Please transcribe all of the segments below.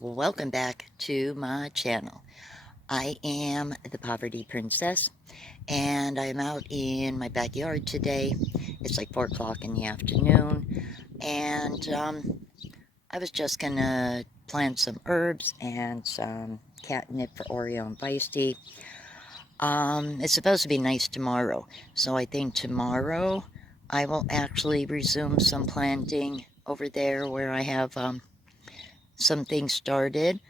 Welcome back to my channel. I am the Poverty Princess, and I'm out in my backyard today. It's like 4 o'clock in the afternoon, and I was just gonna plant some herbs and some catnip for Oreo and Feisty. It's supposed to be nice tomorrow, so I think tomorrow I will actually resume some planting over there where I have some things started.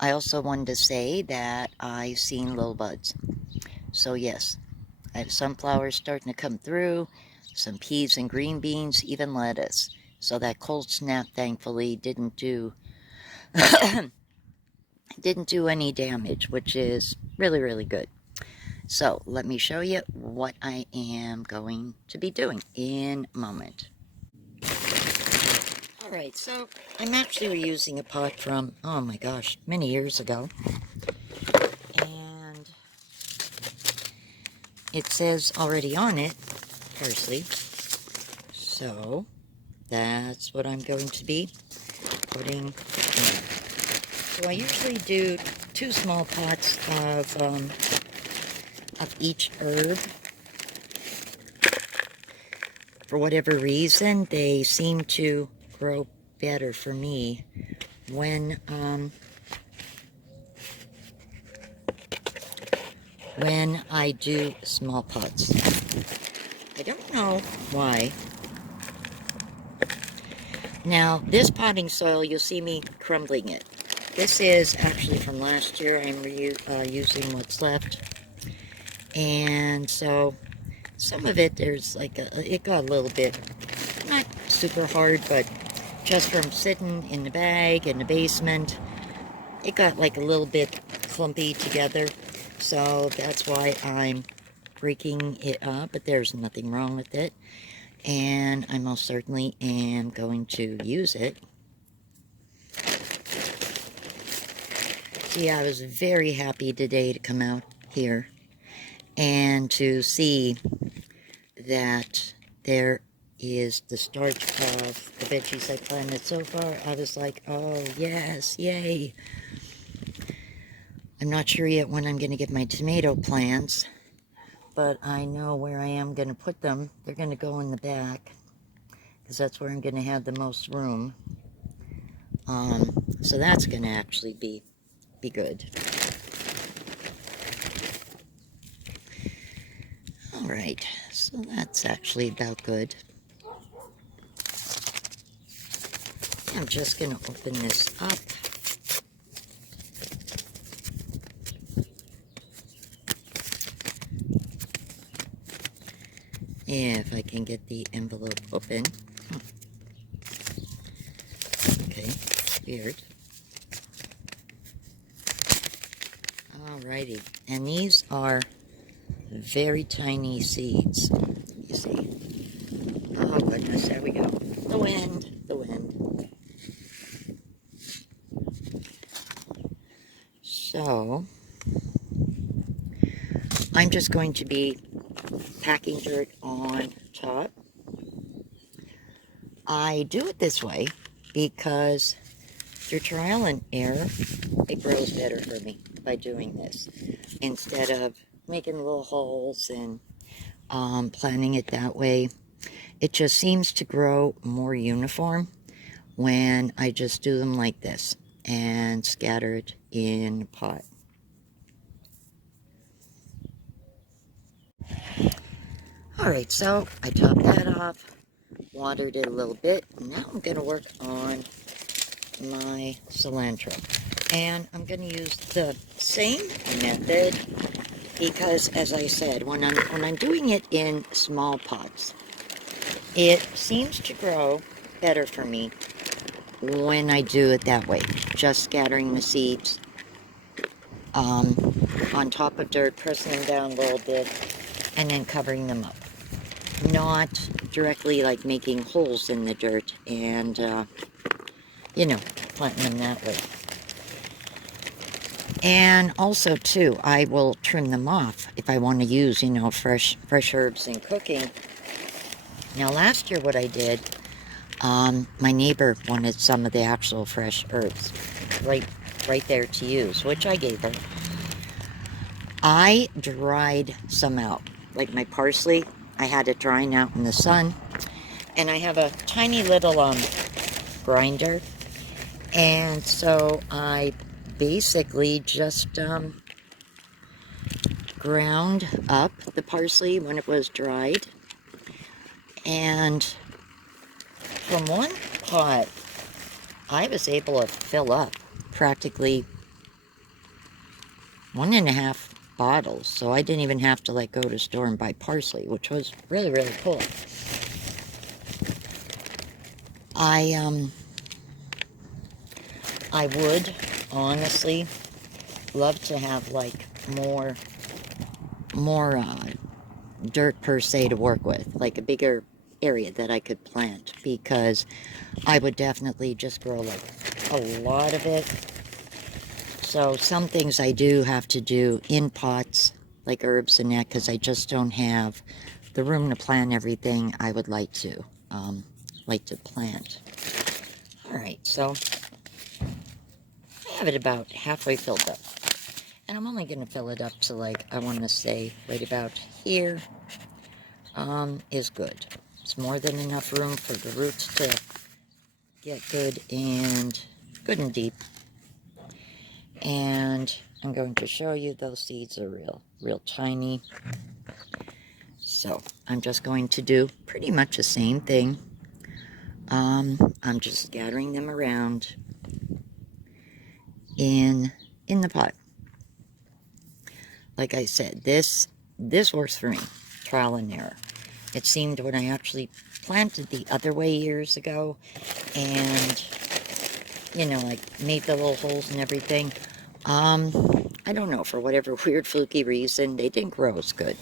I also wanted to say that I've seen little buds. So yes, I have sunflowers starting to come through, some peas and green beans, even lettuce. So that cold snap thankfully didn't do didn't do any damage, which is really, really good. So let me show you what I am going to be doing in a moment. Alright, so I'm actually using a pot from, oh my gosh, many years ago. And it says already on it, parsley. So that's what I'm going to be putting in. So I usually do 2 small pots of each herb. For whatever reason, they seem to grow better for me when I do small pots. I don't know why. Now, this potting soil, you'll see me crumbling it. This is actually from last year. I'm using what's left. And so, some of it, there's like it got a little bit, not super hard, but just from sitting in the bag in the basement, it got like a little bit clumpy together. So that's why I'm breaking it up, but there's nothing wrong with it. And I most certainly am going to use it. So yeah, I was very happy today to come out here and to see that there is the starch of the veggies I planted so far. I was like, oh yes, yay. I'm not sure yet when I'm going to get my tomato plants, but I know where I am going to put them. They're going to go in the back, because that's where I'm going to have the most room. So that's going to actually be good. Alright, so that's actually about good. I'm just going to open this up. If I can get the envelope open. Okay, weird. Alrighty, and these are very tiny seeds, you see. Oh goodness, there we go. The wind, the wind. So, I'm just going to be packing dirt on top. I do it this way because through trial and error, it grows better for me by doing this instead of making little holes and planting it that way. It just seems to grow more uniform when I just do them like this and scatter it in a pot. Alright, so I topped that off, watered it a little bit. Now I'm going to work on my cilantro. And I'm going to use the same method because, as I said, when I'm doing it in small pots, it seems to grow better for me when I do it that way. Just scattering the seeds on top of dirt, pressing them down a little bit, and then covering them up. Not directly like making holes in the dirt and, you know, planting them that way. And also, too, I will trim them off if I want to use, fresh herbs in cooking. Now, last year what I did, My neighbor wanted some of the actual fresh herbs right there to use, which I gave her. I dried some out, like my parsley. I had it drying out in the sun, and I have a tiny little grinder, and so I basically just ground up the parsley when it was dried, and from one pot I was able to fill up practically 1.5 bottles, so I didn't even have to like go to the store and buy parsley, which was really, really cool. I would honestly love to have like more dirt per se to work with, like a bigger area that I could plant, because I would definitely just grow like a lot of it. So some things I do have to do in pots, like herbs and that, because I just don't have the room to plant everything I would like to plant. All right, so I have it about halfway filled up, and I'm only going to fill it up to like, I want to say right about here is good. It's more than enough room for the roots to get good and deep. And I'm going to show you those seeds are real tiny. So I'm just going to do pretty much the same thing. I'm just scattering them around in the pot. Like I said, this works for me, trial and error. It seemed when I actually planted the other way years ago, and you know, like made the little holes and everything, I don't know, for whatever weird fluky reason, they didn't grow as good.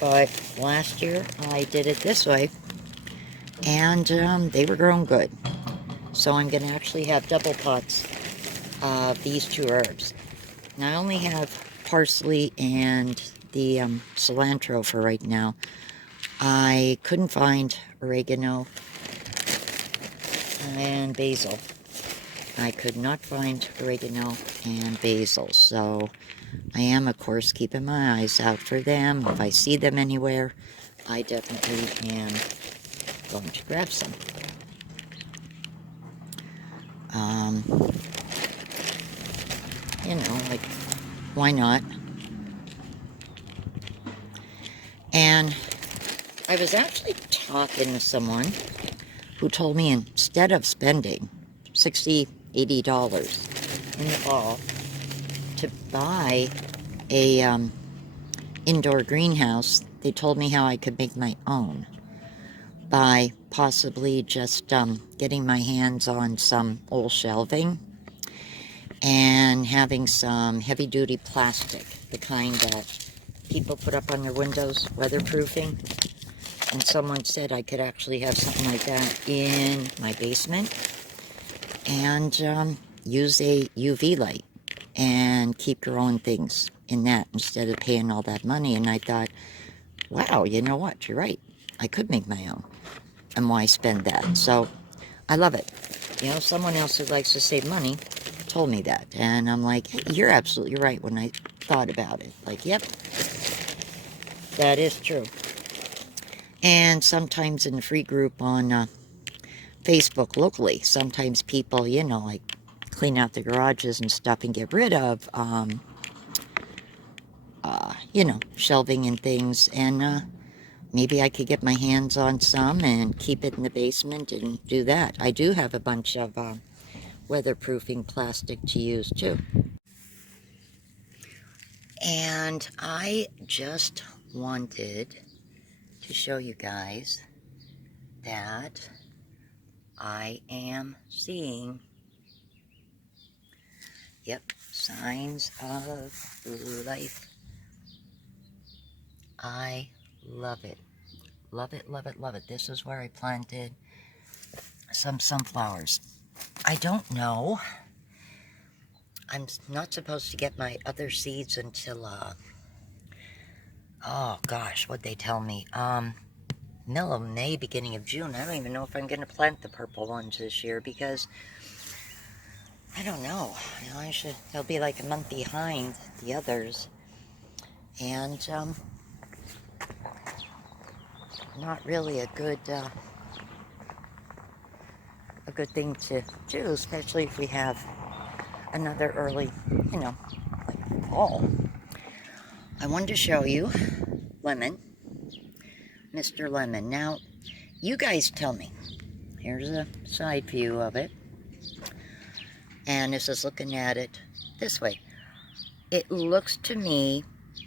But last year I did it this way, and they were growing good. So I'm going to actually have double pots of these two herbs. Now I only have parsley and the cilantro for right now. I couldn't find oregano and basil. I could not find oregano and basil, so I am, of course, keeping my eyes out for them. If I see them anywhere, I definitely am going to grab some. You know, like, why not? And I was actually talking to someone who told me instead of spending $60, $80 in the fall to buy a indoor greenhouse, they told me how I could make my own by possibly just getting my hands on some old shelving and having some heavy-duty plastic, the kind that people put up on their windows, weatherproofing. And someone said I could actually have something like that in my basement and use a UV light and keep growing things in that instead of paying all that money. And I thought, wow, you know what? You're right. I could make my own. And why spend that? So I love it. You know, someone else who likes to save money told me that. And I'm like, hey, you're absolutely right when I thought about it. Like, yep, that is true. And sometimes in the free group on Facebook locally, sometimes people, you know, like clean out the garages and stuff and get rid of, you know, shelving and things. And maybe I could get my hands on some and keep it in the basement and do that. I do have a bunch of weatherproofing plastic to use too. And I just wanted to show you guys that I am seeing, yep, signs of life. I love it. Love it, love it, love it. This is where I planted some sunflowers. I don't know. I'm not supposed to get my other seeds until, oh gosh, what'd they tell me? middle of May, beginning of June. I don't even know if I'm going to plant the purple ones this year because I don't know. You know, they'll be like a month behind the others. And not really a good thing to do, especially if we have another early, you know, like fall. I wanted to show you Lemon, Mr. Lemon. Now, you guys tell me. Here's a side view of it. And this is looking at it this way. It looks to me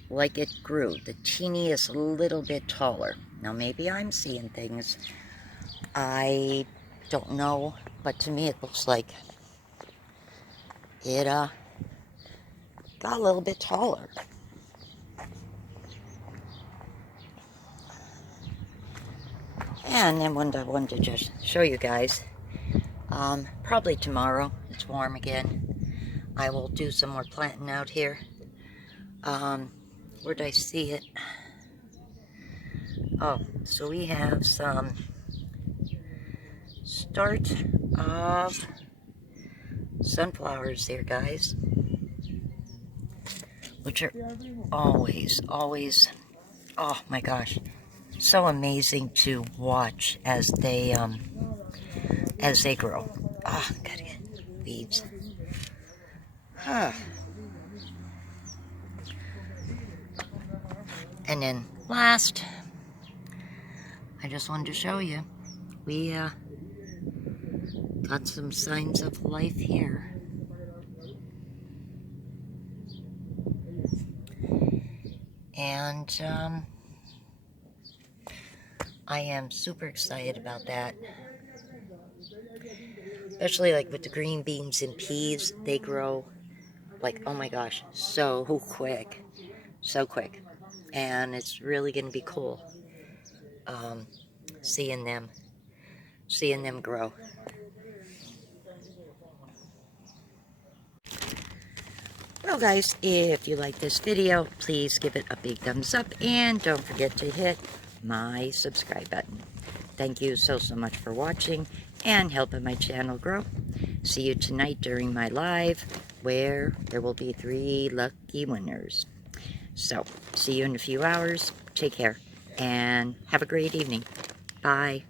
like it grew the teeniest little bit taller. Now, maybe I'm seeing things. I don't know, but to me it looks like it got a little bit taller. And then I wanted to just show you guys, probably tomorrow, it's warm again, I will do some more planting out here. Where'd I see it? Oh, so we have some start of sunflowers there, guys, which are always, oh my gosh, so amazing to watch as they grow. Ah, gotta get weeds. Huh. And then last, I just wanted to show you, we got some signs of life here. And I am super excited about that. Especially like with the green beans and peas, they grow like, oh my gosh, so quick. So quick. And it's really going to be cool seeing them grow. Well guys, if you like this video, please give it a big thumbs up and don't forget to hit my subscribe button. Thank you so much for watching and helping my channel grow. See you tonight during my live where there will be 3 lucky winners. So, see you in a few hours. Take care and have a great evening. Bye.